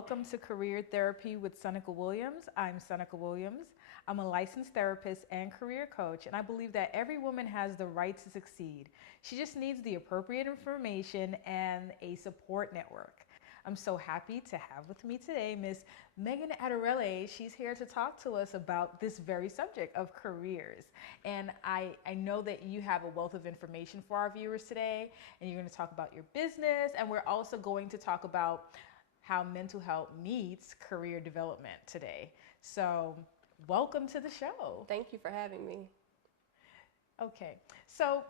welcome to Career Therapy with Seneca Williams. I'm Seneca Williams. I'm a licensed therapist and career coach, and I believe that every woman has the right to succeed. She just needs the appropriate information and a support network. I'm so happy to have with me today Miss Megan Aderele. She's here to talk to us about this very subject of careers. And I know that you have a wealth of information for our viewers today, and you're going to talk about your business, and we're also going to talk about how mental health meets career development today. So welcome to the show. Thank you for having me. Okay, so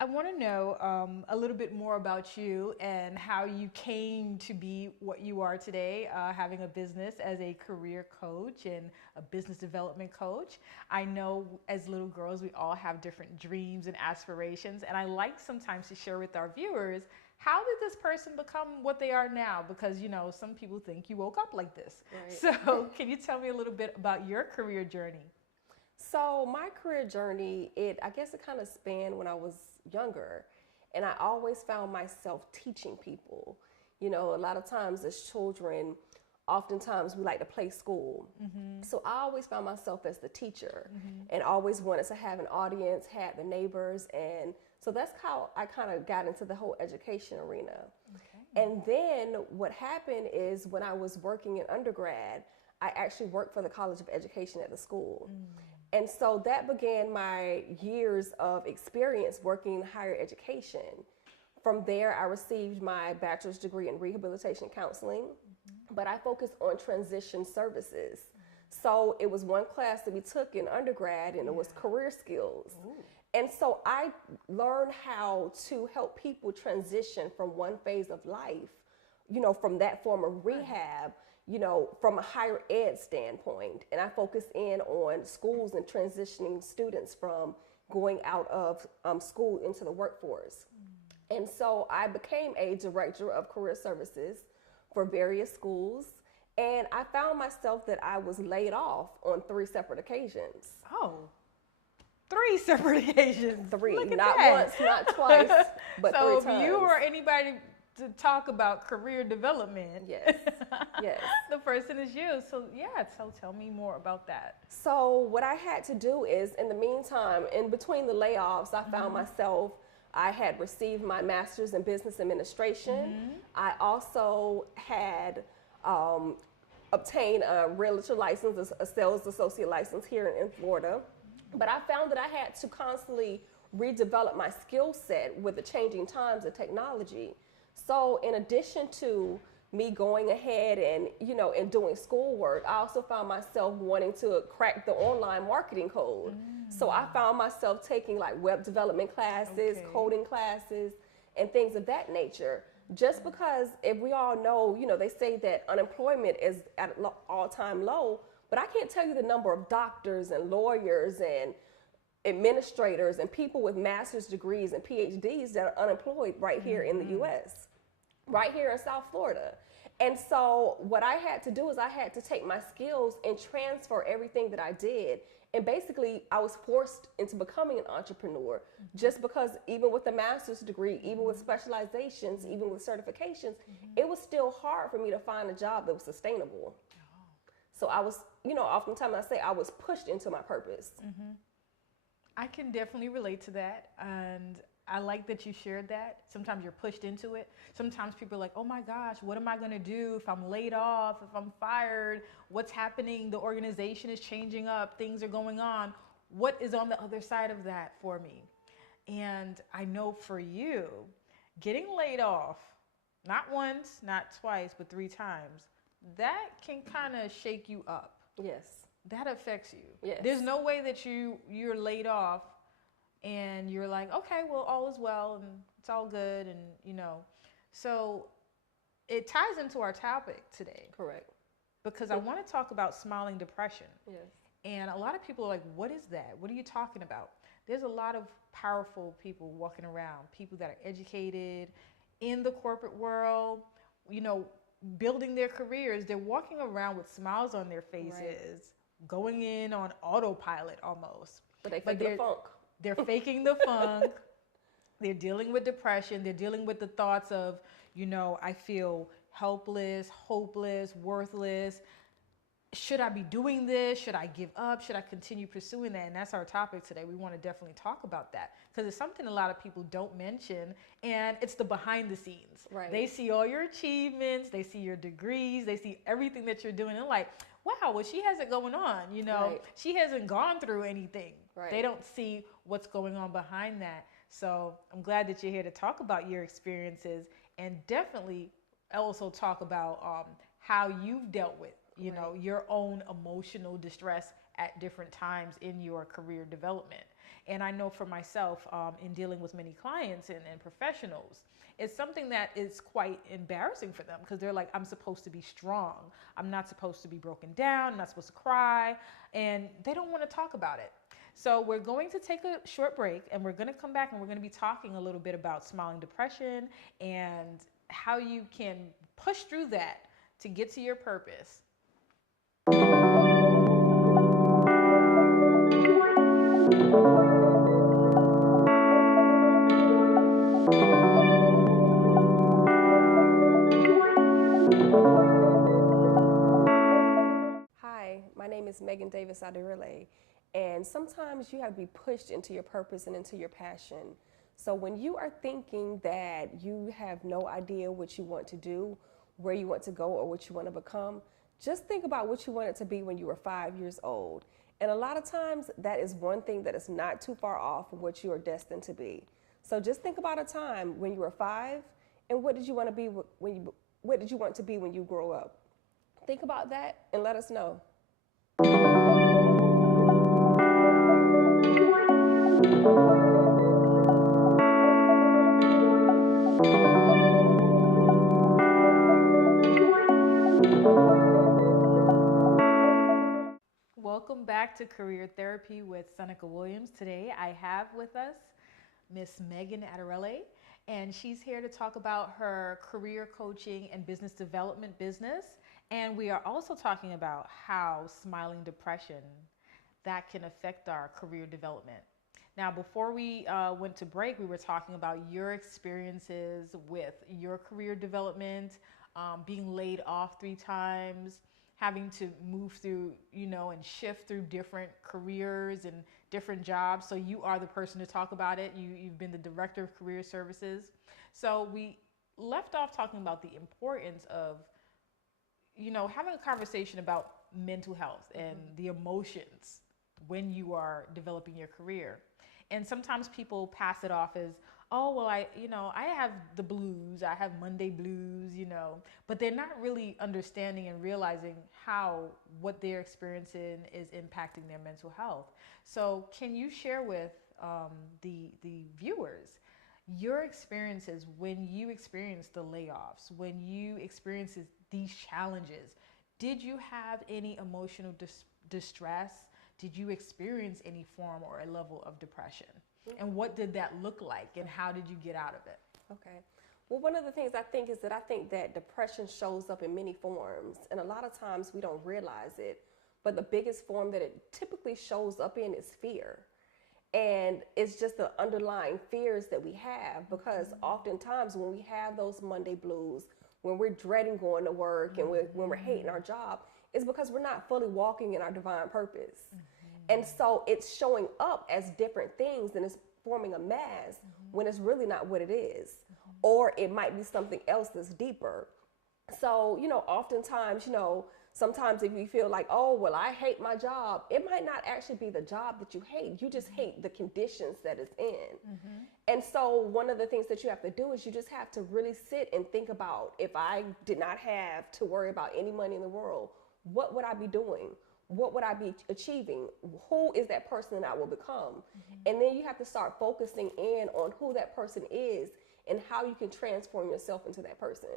I want to know a little bit more about you and how you came to be what you are today, having a business as a career coach and a business development coach. I know as little girls, we all have different dreams and aspirations, and I like sometimes to share with our viewers, how did this person become what they are now? Because, you know, some people think you woke up like this. Right. So can you tell me a little bit about your career journey? So my career journey, I guess it kind of spanned when I was younger, and I always found myself teaching people. You know, a lot of times as children, oftentimes we like to play school. Mm-hmm. So I always found myself as the teacher, mm-hmm. and always wanted to have an audience, had the neighbors, and so that's how I kind of got into the whole education arena. Okay. And then what happened is when I was working in undergrad, I actually worked for the College of Education at the school. Mm. And so that began my years of experience working in higher education. From there, I received my bachelor's degree in rehabilitation counseling, mm-hmm. but I focused on transition services. Mm-hmm. So it was one class that we took in undergrad, and it was career skills. Ooh. And so I learned how to help people transition from one phase of life, you know, from that form of rehab, you know, from a higher ed standpoint. And I focus in on schools and transitioning students from going out of school into the workforce. Mm. And so I became a director of career services for various schools. And I found myself that I was laid off on 3 separate occasions. Oh. 3 separate occasions. 3, not once, not twice, but 3 times. So if you or anybody to talk about career development, yes, yes, the person is you. So tell me more about that. So what I had to do is, in the meantime, in between the layoffs, I found myself, I had received my master's in business administration. Mm-hmm. I also had obtained a realtor license, a sales associate license here in Florida. But I found that I had to constantly redevelop my skill set with the changing times of technology. So in addition to me going ahead and, you know, and doing schoolwork, I also found myself wanting to crack the online marketing code. Mm. So I found myself taking like web development classes, coding classes, and things of that nature. Just because, if we all know, you know, they say that unemployment is at an all-time low, but I can't tell you the number of doctors and lawyers and administrators and people with master's degrees and PhDs that are unemployed right here in the U.S., right here in South Florida. And so what I had to do is I had to take my skills and transfer everything that I did. And basically, I was forced into becoming an entrepreneur, just because even with a master's degree, even with specializations, even with certifications, it was still hard for me to find a job that was sustainable. So I was, you know, oftentimes I say I was pushed into my purpose. Mm-hmm. I can definitely relate to that. And I like that you shared that. Sometimes you're pushed into it. Sometimes people are like, oh my gosh, what am I going to do if I'm laid off, if I'm fired? What's happening? The organization is changing up. Things are going on. What is on the other side of that for me? And I know for you, getting laid off, not once, not twice, but 3 times, that can kind of shake you up. Yes. That affects you. Yes. There's no way that you're laid off and you're like, okay, well, all is well and it's all good, and you know. So it ties into our topic today. Correct. Because I want to talk about smiling depression. Yes. And a lot of people are like, what is that? What are you talking about? There's a lot of powerful people walking around, people that are educated in the corporate world, you know, building their careers. They're walking around with smiles on their faces, going in on autopilot almost. But they're funk. They're faking the funk. They're dealing with depression. They're dealing with the thoughts of, you know, I feel helpless, hopeless, worthless. Should I be doing this? Should I give up? Should I continue pursuing that? And that's our topic today. We want to definitely talk about that because it's something a lot of people don't mention, and it's the behind the scenes. Right. They see all your achievements, they see your degrees, they see everything that you're doing, and like, wow, well, she has it going on. You know, Right. she hasn't gone through anything. Right. They don't see what's going on behind that. So I'm glad that you're here to talk about your experiences and definitely also talk about how you've dealt with you Right. know, your own emotional distress at different times in your career development. And I know for myself, in dealing with many clients and professionals, it's something that is quite embarrassing for them because they're like, I'm supposed to be strong. I'm not supposed to be broken down. I'm not supposed to cry. And they don't want to talk about it. So we're going to take a short break and we're going to come back and we're going to be talking a little bit about smiling depression and how you can push through that to get to your purpose. Hi, my name is Megan Davis Aderele, and sometimes you have to be pushed into your purpose and into your passion. So when you are thinking that you have no idea what you want to do, where you want to go, or what you want to become, just think about what you wanted to be when you were 5 years old. And a lot of times that is one thing that is not too far off from what you are destined to be. So just think about a time when you were 5 and what did you want to be what did you want to be when you grow up? Think about that and let us know. Welcome back to Career Therapy with Seneca Williams. Today I have with us Miss Megan Aderele, and she's here to talk about her career coaching and business development business. And we are also talking about how smiling depression that can affect our career development. Now, before we went to break, we were talking about your experiences with your career development, being laid off 3 times, having to move through, and shift through different careers and different jobs. So you are the person to talk about it. You've been the director of career services. So we left off talking about the importance of, having a conversation about mental health and the emotions when you are developing your career. And sometimes people pass it off as, oh, well, I have the blues, I have Monday blues, but they're not really understanding and realizing how what they're experiencing is impacting their mental health. So can you share with the viewers your experiences when you experienced the layoffs, when you experienced these challenges? Did you have any emotional distress? Did you experience any form or a level of depression? And what did that look like and how did you get out of it? Okay. Well, one of the things I think that depression shows up in many forms, and a lot of times we don't realize it, but the biggest form that it typically shows up in is fear. And it's just the underlying fears that we have, because oftentimes when we have those Monday blues, when we're dreading going to work and when we're hating our job, it's because we're not fully walking in our divine purpose. And so it's showing up as different things and it's forming a mass when it's really not what it is. Or it might be something else that's deeper. So, oftentimes, sometimes if you feel like, oh, well, I hate my job, it might not actually be the job that you hate. You just hate the conditions that it's in. And so one of the things that you have to do is you just have to really sit and think about, if I did not have to worry about any money in the world, what would I be doing? What would I be achieving? Who is that person that I will become? And then you have to start focusing in on who that person is and how you can transform yourself into that person.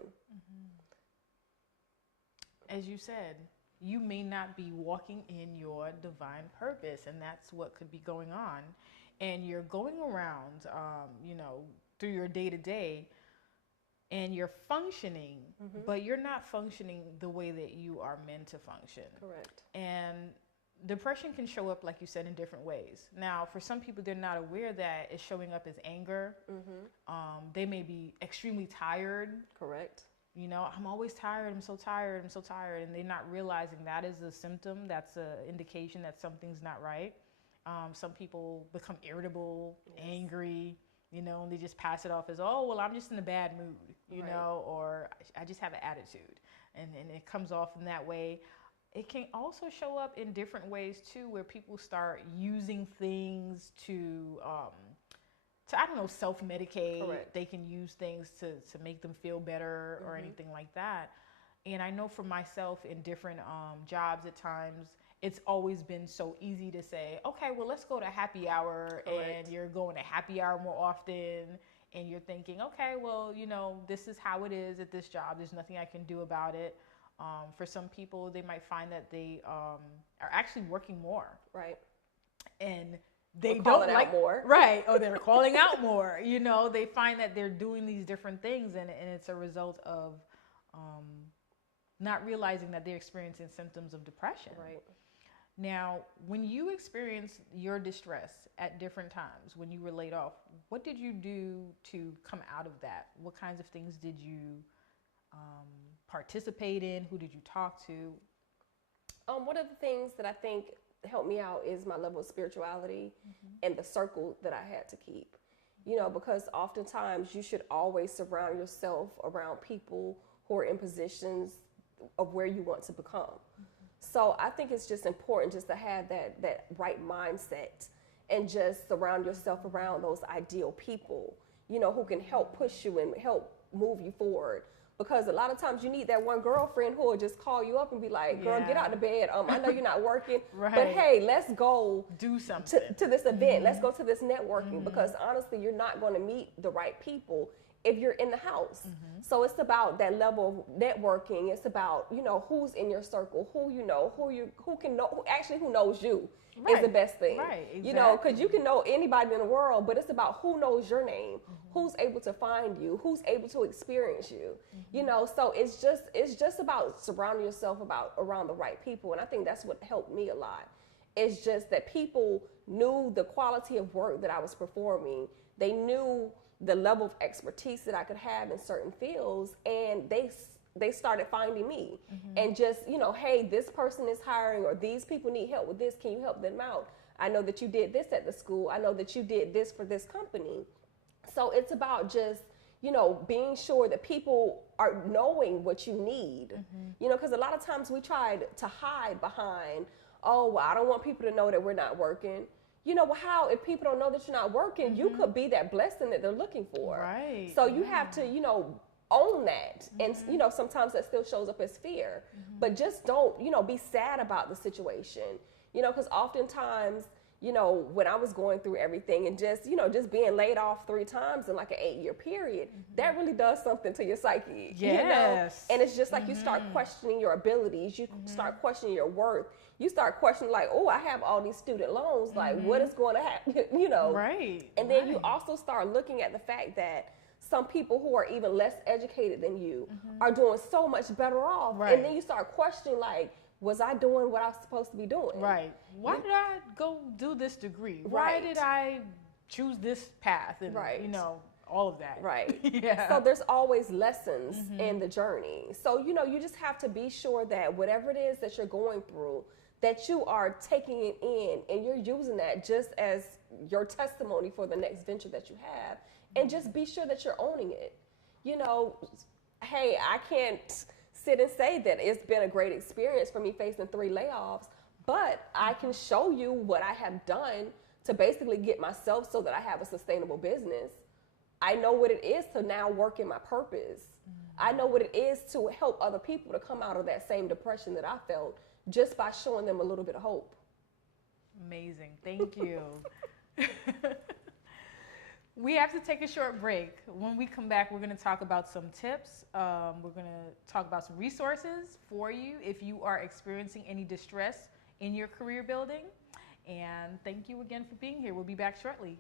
As you said, you may not be walking in your divine purpose, and that's what could be going on. And you're going around, through your day to day, and you're functioning, but you're not functioning the way that you are meant to function. Correct. And depression can show up, like you said, in different ways. Now, for some people, they're not aware that it's showing up as anger. They may be extremely tired. Correct. You know, I'm always tired. I'm so tired. I'm so tired. And they're not realizing that is a symptom. That's an indication that something's not right. Some people become irritable, angry, you know, and they just pass it off as, oh, well, I'm just in a bad mood, you know, or I just have an attitude. And it comes off in that way. It can also show up in different ways too, where people start using things to I don't know, self-medicate. Correct. They can use things to make them feel better or anything like that. And I know for myself in different jobs at times, it's always been so easy to say, okay, well, let's go to happy hour. Correct. And you're going to happy hour more often. And you're thinking, okay, well, you know, this is how it is at this job. There's nothing I can do about it. For some people, they might find that they are actually working more. Right. And they calling don't like out more. Right. Oh, they're calling out more. You know, they find that they're doing these different things, and it's a result of not realizing that they're experiencing symptoms of depression. Right. Now, when you experienced your distress at different times, when you were laid off, what did you do to come out of that? What kinds of things did you participate in? Who did you talk to? One of the things that I think helped me out is my level of spirituality and the circle that I had to keep. You know, because oftentimes you should always surround yourself around people who are in positions of where you want to become. So I think it's just important just to have that right mindset and just surround yourself around those ideal people, you know, who can help push you and help move you forward. Because a lot of times you need that one girlfriend who will just call you up and be like, girl, get out of bed. I know you're not working, but hey, let's go do something to this event. Let's go to this networking, because honestly, you're not going to meet the right people if you're in the house. So it's about that level of networking. It's about, you know, who's in your circle, who you know, who knows you is the best thing. Right, exactly. You know, because you can know anybody in the world, but it's about who knows your name, who's able to find you, who's able to experience you. You know, so it's just about surrounding yourself around the right people. And I think that's what helped me a lot. It's just that people knew the quality of work that I was performing. They knew the level of expertise that I could have in certain fields, and they started finding me and just, you know, hey, this person is hiring, or these people need help with this. Can you help them out? I know that you did this at the school. I know that you did this for this company. So it's about just, you know, being sure that people are knowing what you need, you know, because a lot of times we try to hide behind, oh, well, I don't want people to know that we're not working. You know, well, how, if people don't know that you're not working, you could be that blessing that they're looking for. Right. So you have to, you know, own that. And, you know, sometimes that still shows up as fear. But just don't, you know, be sad about the situation. You know, because oftentimes, you know, when I was going through everything and just, you know, just being laid off 3 times in like an 8-year period, that really does something to your psyche. Yes. You know? And it's just like you start questioning your abilities. You start questioning your worth. You start questioning like, oh, I have all these student loans. Like, what is going to happen? You know? Right. And then you also start looking at the fact that some people who are even less educated than you are doing so much better off. Right. And then you start questioning like, was I doing what I was supposed to be doing? Right. Why did I go do this degree? Why did I choose this path? And, you know, all of that. Right. Yeah. So there's always lessons in the journey. So, you know, you just have to be sure that whatever it is that you're going through, that you are taking it in and you're using that just as your testimony for the next venture that you have. And just be sure that you're owning it. You know, hey, I can't sit and say that it's been a great experience for me facing 3 layoffs, but I can show you what I have done to basically get myself so that I have a sustainable business. I know what it is to now work in my purpose. I know what it is to help other people to come out of that same depression that I felt just by showing them a little bit of hope. Amazing. Thank you. We have to take a short break. When we come back, we're going to talk about some tips. We're going to talk about some resources for you if you are experiencing any distress in your career building. And thank you again for being here. We'll be back shortly.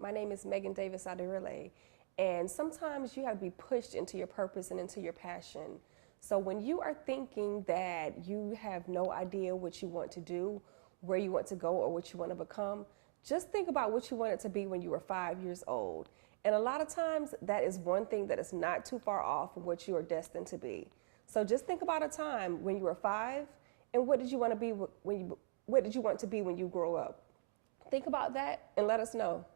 My name is Megan Davis Aderele, And sometimes you have to be pushed into your purpose and into your passion. So when you are thinking that you have no idea what you want to do, where you want to go, or what you want to become, just think about what you wanted to be when you were 5 years old. And a lot of times that is one thing that is not too far off from what you are destined to be. So just think about a time when you were 5 and what did you want to be what did you want to be when you grow up? Think about that and let us know.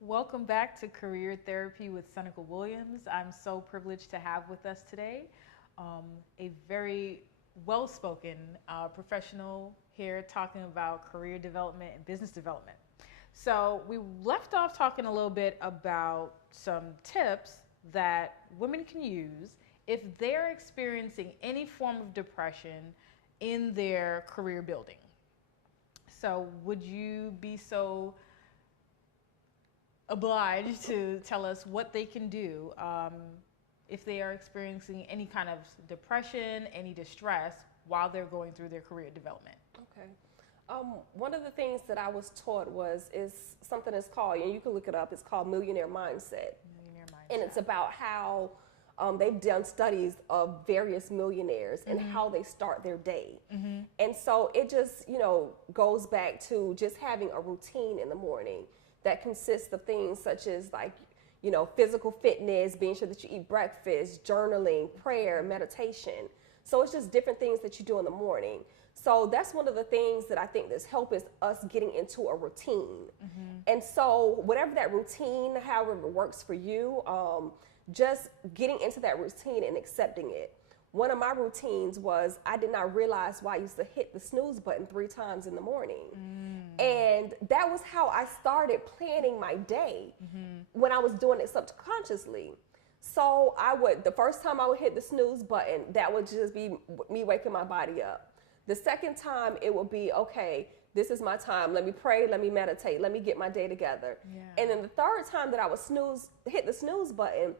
Welcome back to Career Therapy with Seneca Williams. I'm so privileged to have with us today a very well-spoken professional here talking about career development and business development. So we left off talking a little bit about some tips that women can use if they're experiencing any form of depression in their career building. So would you be so obliged to tell us what they can do if they are experiencing any kind of depression, any distress while they're going through their career development? Okay. One of the things that I was taught is something that's called, and you can look it up, it's called Millionaire Mindset. Millionaire Mindset. And it's about how they've done studies of various millionaires and how they start their day. And so it just, goes back to just having a routine in the morning that consists of things such as physical fitness, being sure that you eat breakfast, journaling, prayer, meditation. So it's just different things that you do in the morning. So that's one of the things that I think that's help is us getting into a routine. And so whatever that routine, however it works for you, just getting into that routine and accepting it. One of my routines was I did not realize why I used to hit the snooze button 3 times in the morning. And that was how I started planning my day when I was doing it subconsciously. So the first time I would hit the snooze button, that would just be me waking my body up. The second time it would be, okay, this is my time. Let me pray, let me meditate, let me get my day together. Yeah. And then the third time that I would hit the snooze button,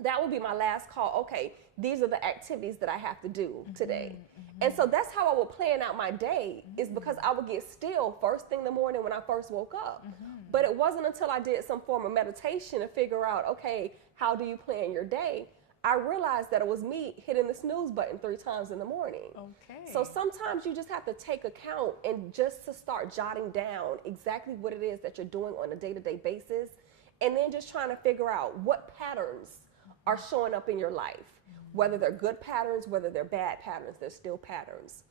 that would be my last call. Okay, these are the activities that I have to do today. And so that's how I would plan out my day, is because I would get still first thing in the morning when I first woke up. But it wasn't until I did some form of meditation to figure out, okay, how do you plan your day? I realized that it was me hitting the snooze button 3 times in the morning. Okay. So sometimes you just have to take account and just to start jotting down exactly what it is that you're doing on a day-to-day basis, and then just trying to figure out what patterns are showing up in your life. Whether they're good patterns, whether they're bad patterns, they're still patterns.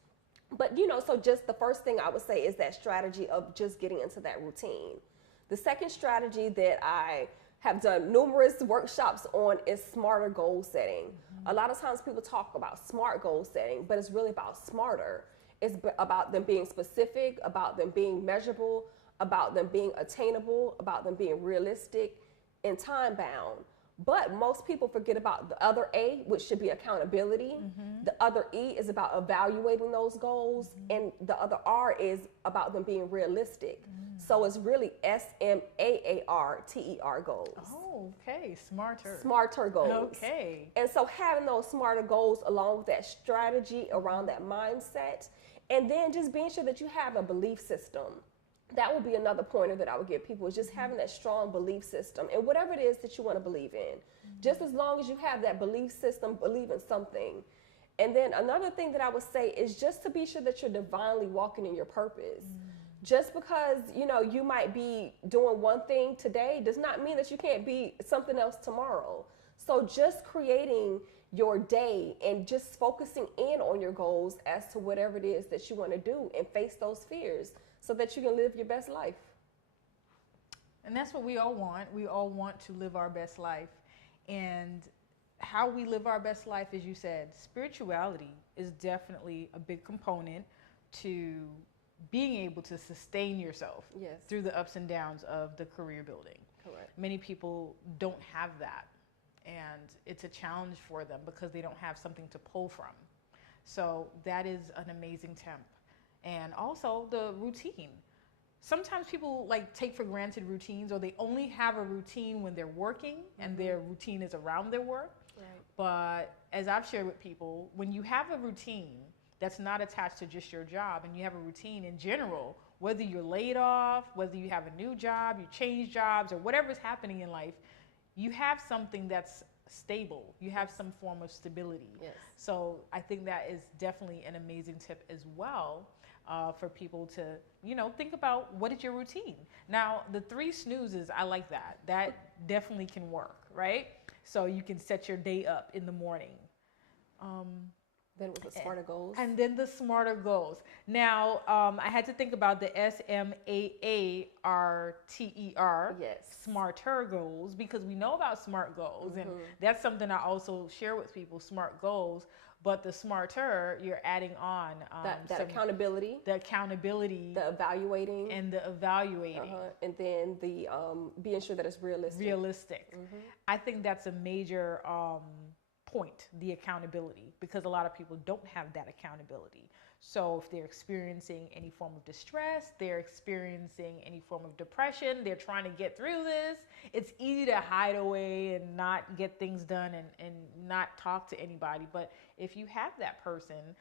But, so just the first thing I would say is that strategy of just getting into that routine. The second strategy that I have done numerous workshops on is smarter goal setting. A lot of times people talk about smart goal setting, but it's really about smarter. It's about them being specific, about them being measurable, about them being attainable, about them being realistic and time bound. But most people forget about the other A, which should be accountability. The other E is about evaluating those goals. And the other R is about them being realistic. So it's really SMAARTER goals. Oh, okay. Smarter. Smarter goals. Okay. And so having those smarter goals along with that strategy around that mindset, and then just being sure that you have a belief system. That would be another pointer that I would give people, is just having that strong belief system and whatever it is that you want to believe in. Just as long as you have that belief system, believe in something. And then another thing that I would say is just to be sure that you're divinely walking in your purpose. Just because, you might be doing one thing today does not mean that you can't be something else tomorrow. So just creating your day and just focusing in on your goals as to whatever it is that you want to do and face those fears, so that you can live your best life. And that's what we all want. We all want to live our best life. And how we live our best life, as you said, spirituality is definitely a big component to being able to sustain yourself through the ups and downs of the career building. Correct. Many people don't have that. And it's a challenge for them because they don't have something to pull from. So that is an amazing tip. And also the routine. sometimes people like take for granted routines, or they only have a routine when they're working and their routine is around their work. Right. But as I've shared with people, when you have a routine that's not attached to just your job, and you have a routine in general, whether you're laid off, whether you have a new job, you change jobs, or whatever's happening in life, you have something that's stable. You have some form of stability. Yes. So I think that is definitely an amazing tip as well, for people to, think about what is your routine. Now, the 3 snoozes, I like that. That definitely can work, right? So you can set your day up in the morning. Then with the smarter goals. And then the smarter goals. Now, I had to think about the SMAARTER, Yes. smarter goals, because we know about SMART goals. And that's something I also share with people, SMART goals. But the smarter, you're adding on that accountability. The accountability. The evaluating. And the evaluating. And then the being sure that it's realistic. I think that's a major point, the accountability, because a lot of people don't have that accountability. So if they're experiencing any form of distress, they're experiencing any form of depression, they're trying to get through this, it's easy to hide away and not get things done and not talk to anybody. But if you have that person,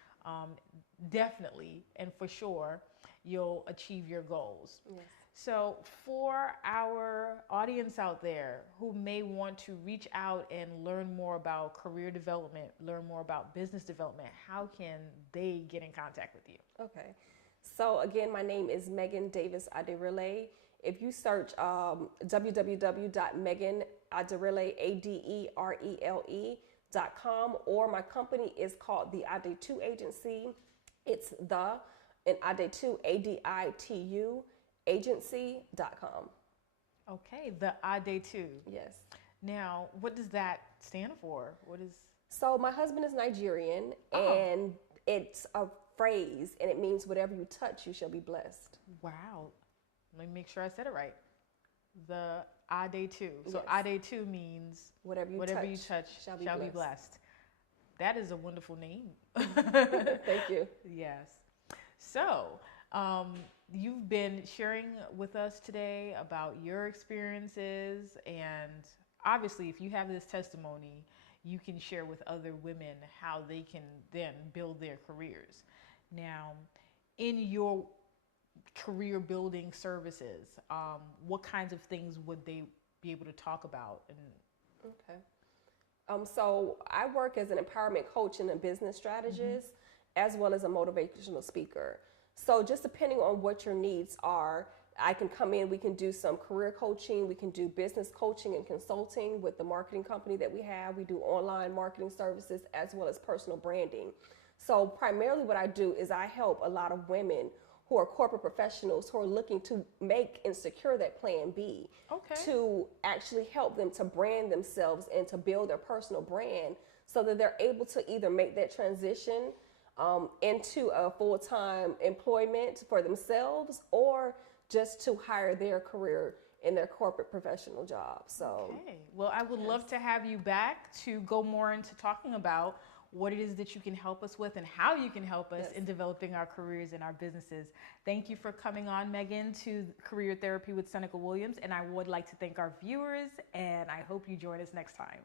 definitely and for sure, you'll achieve your goals. Yes. So for our audience out there who may want to reach out and learn more about career development, learn more about business development, how can they get in contact with you? Okay. So again, my name is Megan Davis Aderele. If you search www.meganAderele.com, or my company is called the Aditu Agency. It's and Aditu, ADITU, agency.com. Okay, the Aditu. Yes. Now, what does that stand for? So my husband is Nigerian, and it's a phrase, and it means whatever you touch, you shall be blessed. Wow. Let me make sure I said it right. The Aditu. So Yes. Aditu means whatever you touch shall be blessed. That is a wonderful name. Thank you. Yes. So, you've been sharing with us today about your experiences, and obviously if you have this testimony, you can share with other women how they can then build their careers. Now, in your career building services, what kinds of things would they be able to talk about? Okay. So I work as an empowerment coach and a business strategist, as well as a motivational speaker. So just depending on what your needs are, I can come in, we can do some career coaching, we can do business coaching and consulting with the marketing company that we have. We do online marketing services as well as personal branding. So primarily what I do is I help a lot of women who are corporate professionals who are looking to make and secure that plan B, to actually help them to brand themselves and to build their personal brand so that they're able to either make that transition into a full-time employment for themselves, or just to hire their career in their corporate professional job. So, well, I would love to have you back to go more into talking about what it is that you can help us with and how you can help us in developing our careers and our businesses. Thank you for coming on, Megan, to Career Therapy with Seneca Williams. And I would like to thank our viewers, and I hope you join us next time.